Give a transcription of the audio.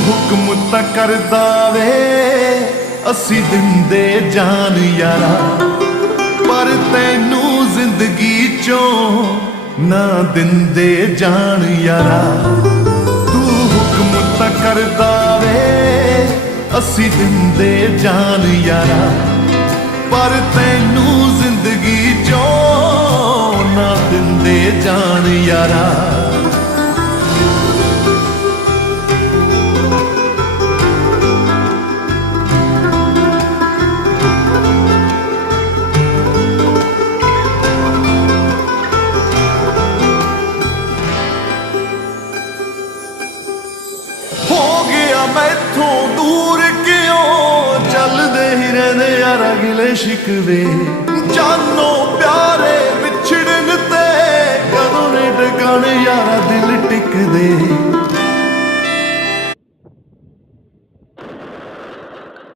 ਹੁਕਮ ਤਾਂ ਕਰਦਾ ਵੇ ਅਸੀਂ ਦਿੰਦੇ ਜਾਨ ਯਾਰਾ, ਪਰ ਤੈਨੂੰ ਜ਼ਿੰਦਗੀ ਚੋਂ ਨਾ ਦਿੰਦੇ ਜਾਨ ਯਾਰਾ। ਤੂੰ ਹੁਕਮ ਤਾਂ ਕਰਦਾ ਵੇ ਅਸੀਂ ਦਿੰਦੇ ਜਾਨ ਯਾਰਾ, ਪਰ ਤੈਨੂੰ ਜ਼ਿੰਦਗੀ ਚੋਂ ਨਾ ਦਿੰਦੇ ਜਾਨ ਯਾਰਾ। ਹੋ ਗਿਆ ਮੈਥੋਂ ਦੂਰ ਕਿਉਂ ਚੱਲਦੇ ਹੀ ਰਹਿੰਦੇ ਯਾਰਾ ਗਿਲੇ ਸ਼ਿਕਵੇ, ਜਾਨੋਂ ਪਿਆਰੇ ਵਿਛੜਨ ਤੇ ਕਦੋਂ ਨੇ ਟਿਕਾਣੇ ਯਾਰਾ ਦਿਲ ਟਿਕਦੇ।